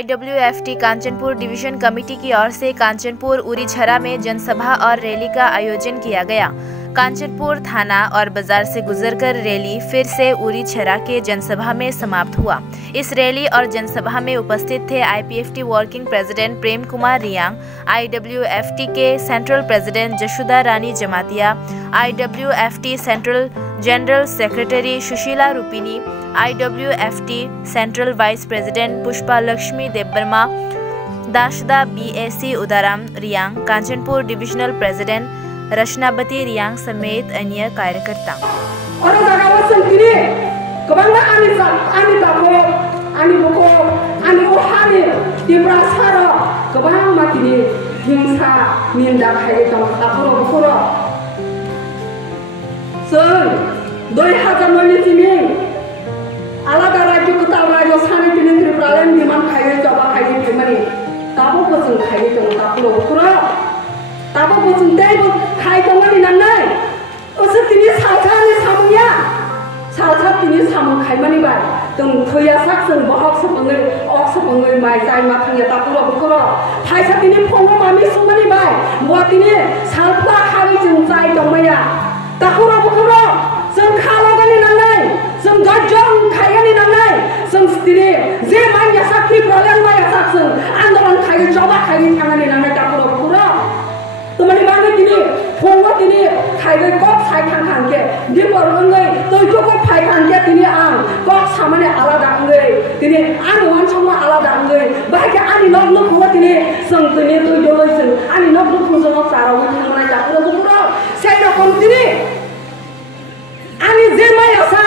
IWFT Kanchanpur division committee की ओर से कांचनपुर उरीछरा में जनसभा और रैली का आयोजन किया गया। कांचनपुर थाना और बाजार से गुजरकर रैली फिर से उरीछरा के जनसभा में समाप्त हुआ। इस रैली और जनसभा में उपस्थित थे IPFT working president Prem Kumar Reang, IWFT के central president Jashoda Rani Jamatia, IWFT central general secretary Sushila Rupini, IWFT central vice president Pushpa Lakshmi Debbarma, दाशदा BAC Udaram Reang, Kanchanpur divisional president Rachnawati Reang समेत अन्य कार्यकर्ता। आलादा राज्य कताव राज्य साने तिने त्रिपुरालेन दिमान खाये जबा खाये फेमani ताबो बोजों खाये दं तापुरो बखुरा ताबो बोजों दैबो खाये दंमani नांनाय ओसो तिनि सालसानि सामुया सालसा तिनि सामु खायमानि बा दं थैया साकजों बहक सपंगै माय जाय माथांया तापुरो बखुरा फायसा तिनि फंगो मामि सुमानि बाय मवा तिनि सालफ्ला खारि जों जाय दंमाया तापुरो बखुरा जों खालागानि नांनाय जों गजं खायगानि नांनाय जों तिनि जे मानया साख्रि प्रलेन माया साकजों आन्दोलन खायो जबा खायो थांगानि नांनाय तापुरो बखुरा तमानि माने तिनि फंगो तिनि खायगै कक साय थांखांके दिपर अंगै तैजोको फायखांके तिनि आं कक सामाने आलादा अंगै तिनि आं वानसमा आलादा अंगै बायके आनि नग्न खवा तिनि जों तिनि तैजोलै जों आनि नग्न खजों सारावै थांनाय तापुरो बखुरा सेय रकम तिनि आनि जे माया सा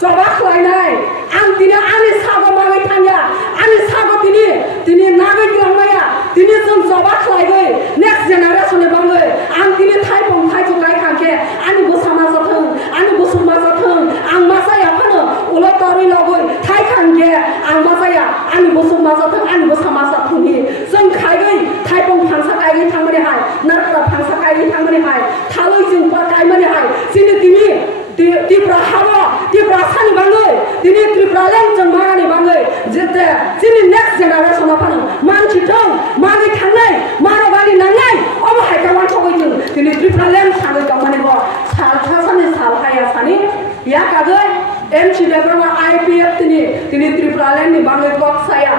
जबा खलायनाय आं तिनि आनि सागो मागै थांया आनि सागो तिनि नागै दिलांनाया तिनि जों जबा खलायगै नेक्स्ट जेनारेशन बांगै आं तिनि थाइपं थाइजों गायखांके आनि बोसामा जाथों आनि बोसुमा जाथों आं मासाया फानो उला तरै लगै थाइखांके आं मासाया आनि बोसुमा जाथों आनि बोसामा जाथोंनि जों खायगै थाइपं फांसा गायगै थांमानि हाय नारका फांसा गायगै थांमानि हाय थालै जों पा गायमानि हाय तिनि त्रिपुरा हावा त्रिपुरा सानि बांगै तिनि त्रिपुरालेन जों मागानि बांगै जेते तिनि नेक्स्ट जेनारेशन फानो मानसि थं मागै थांनाय मानबानि नांनाय अब हायकावान सगै जों तिनि त्रिपुरालेन सागै गावमानि ब सालथा सानि सालहाया सानि या कागै MC देब्रमा IPF तिनि त्रिपुरालेन नि बांगै कक्साया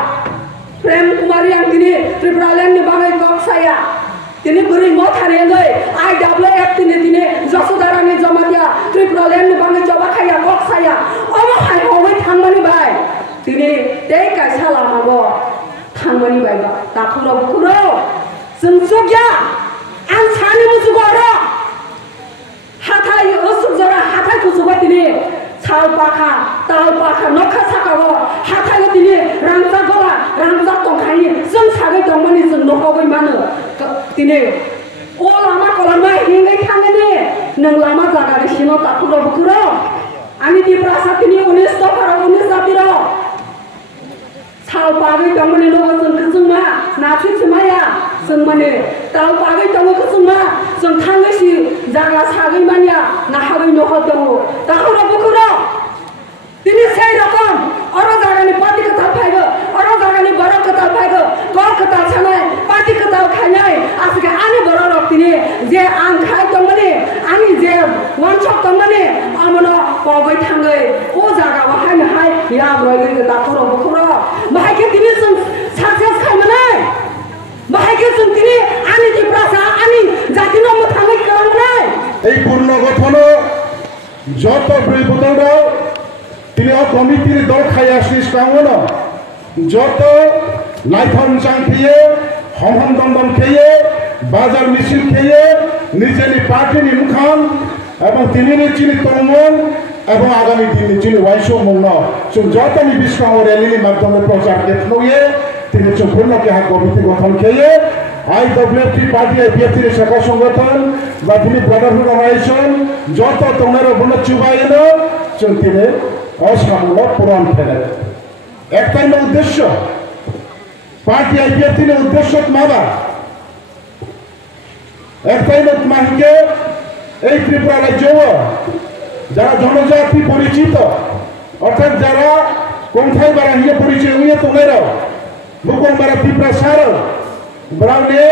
प्रेम कुमारी आं तिनि त्रिपुरालेन नि बांगै कक्साया तिनि बोरै म थारेंगै IWF तिनि जसोदा रानी जमातिया त्रिपुरालेन नि बांगै जबा खाया कक्साया अब हाय हमै थांमानि बाय तिनि ते कायसा लामाबो थांमानि बाय बा तापुरो बखुरो जों सग्या आं सानि मुजुगरो हाथाय असुग जरा हाथाय खुजुबा तिनि साल पाखा ताल पाखा नखा साकाबो हाथाय तिनि रांजा गला रांजा तंखानि जों सागै दंमानि जों नखगै मानो तिनि ओ लामा कलामा हिंगै थांगैनि नों लामा जागारि सिनो तापुरो बखुरो आनि दिप्रा सातिनि 19 दफार 19 जातिर साल पागै दंमानि नो जों खजोंमा नाथि सिमाया जों माने ताल पागै दङ खजोंमा जों थांगैसि जागा सागै मानिया नाहागै नख दङ तापुरो बखुरो तिनि सेय रकम अर जागानि पार्टी कथा फायगो अर जागानि बरक कथा फायगो ग कथा छनाय पार्टी कथा खायनाय आसगे आनि बरक तिनि जे आं खाय दंमनि आनि जे वानसक दंमनि आमनो पगै थांगै ओ जागा वाहाय हाय या रयगै तापुरो बखुरो बाहायके तिनि जों साक्सेस खायमनाय बाहायके जों तिनि आनि दिप्रासा आनि जातिनो थांगै खालामनाय এই পূর্ণ গঠন যত বৃহৎ তিনি কমিটির দল খাই আসিস কামন যত লাইফন চাং খেয়ে হমহম দমদম খেয়ে বাজার মিছিল খেয়ে নিজের পার্টির মুখান এবং তিনি চিনি তমন এবং আগামী দিনে চিনি ওয়াইশ মন যত বিষ্কাম র্যালির মাধ্যমে প্রচার দেখে তিনি সম্পূর্ণ কেহা কমিটি গঠন খেয়ে IWFT পার্টি IPFT শাখা সংগঠন বা তিনি ব্রাদারহুড অর্গানাইজেশন যত তোমার বন্ধ চুবাইল তিনি অসামূল পূরণ ফেলে একটাই উদ্দেশ্য পার্টি IPFT উদ্দেশ্য মাবা একটাই মাহিকে এই ত্রিপুরা রাজ্য যারা জনজাতি পরিচিত অর্থাৎ যারা কোনথায় বারা হিয়ে পরিচয় হইয়ে তোমরাও bukan bara tipra saro Brownne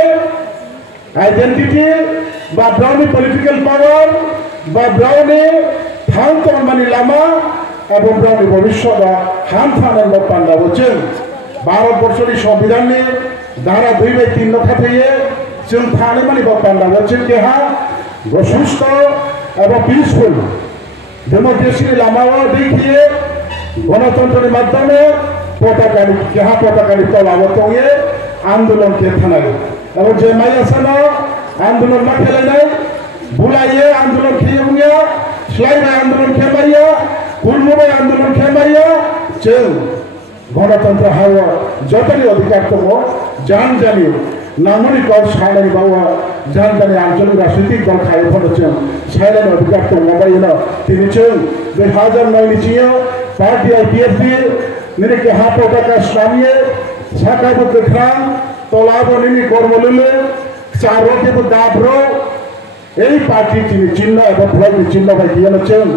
identity বা Brownne political power বা Brownne থান তমানি লামা এবং Brownne ভবিষ্যৎ হাম থানের পান্ডা বলছেন ভারতবর্ষের সংবিধানে ধারা 2/3 রক্ষা পেয়ে जों थाने माने बापान्दा बच्चन के हा सुस्थ एवं पीसफुल डेमोक्रेसी लामाओ देखिए गणतंत्र माध्यमे पताका तलावतंगे आंदोलन के थानाय एवं जे मायासाना आंदोलन मा खेलायनाय बुलाये आंदोलन खेयंगे स्लाइबाय आंदोलन खेमाया कुलमुबाय आंदोलन खेमाया जों गणतंत्र हावा जतनि अधिकार दङ जान जानि नामनि गाव साइलानि बावा जान जानि आंचलिक राजनीतिक दल खायफोरजों साइलानि अधिकार दङबायनो दिनैजों 2009 नि सिङाव पार्टी आईपीएफपि निके हा पताका स्लामिये साकाबो गोख्रां तलाबो निनि गरमलुलु चारोटेबो दाब्रो এই পার্টি চিহ্ন এবং ফ্ল্যাগ চিহ্ন বাকিয়ানো जों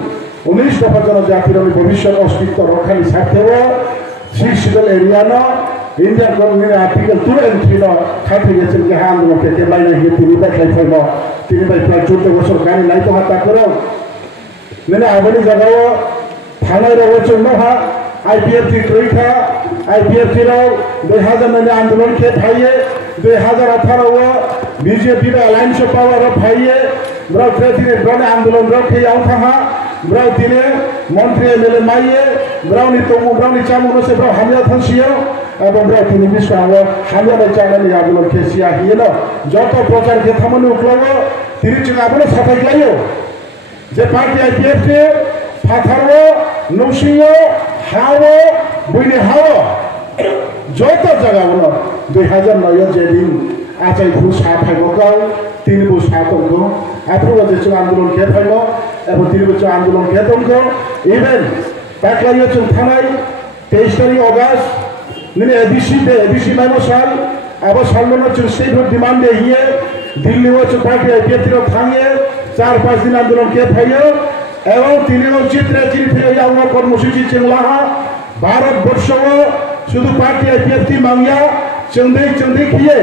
19 দফা জনজাতির ভবিষ্যৎ অস্তিত্ব রক্ষার স্বার্থেও সিক্সিডাল এরিয়ানো ইন্ডিয়ান গভর্নমেন্ট আর্টিকেল 2 and 3 नो খাইতে গেছেন যে আন্দোলনকে কেলাইনা হিয়ে তিনি বাই খাইফাইল তিনি বাই প্রায় 14 বছর গানি নাই তো হাতা করো মানে আবনি জায়গাও থানায় রয়েছে নহা আইপিএফটি কইখা আইপিএফটি রাও 2009 আন্দোলন কে ভাইয়ে 2018 बीजेपी में अलायंस पावर भाइये ब्राउ दिन ब्राउन आंदोलन ब्राउ के था ब्राउ दिन मंत्री एमएलए माइये ब्राउनी तमु ब्राउनी चामु से ब्राउ हामिया थसियो एवं ब्राउ दिन बिस्व हामिया चालानि आंदोलन के सिया हिएन जत प्रचार के थामनि उक्लावो तिनि जों आबो साफायलायो जे पार्टी आईपीएफ के फाथारवो नौसियो हावो बुइनि हावो जत जगावनो 2009 जे दिन आचाई भू साफाय मकाव तीन भू सातंगो आफुवा जे आंदोलन के फाइनो एबं तीन भू आंदोलन के दंगो इवेन बाकलायो जों थानाय 23 अगस्त निने एबीसी माइनो साल आबो सालनो जों स्टेट डिमांड दे हिए दिल्ली वो जो पार्टी आईपीएफ रो थांगे 4-5 दिन आंदोलन के फाइयो एवं तीनों चित्र फिर यावनो कर्मसूची जों लाहा भारत वर्षो शुद्ध पार्टी आईपीएफ ती मांगिया चंदे खिए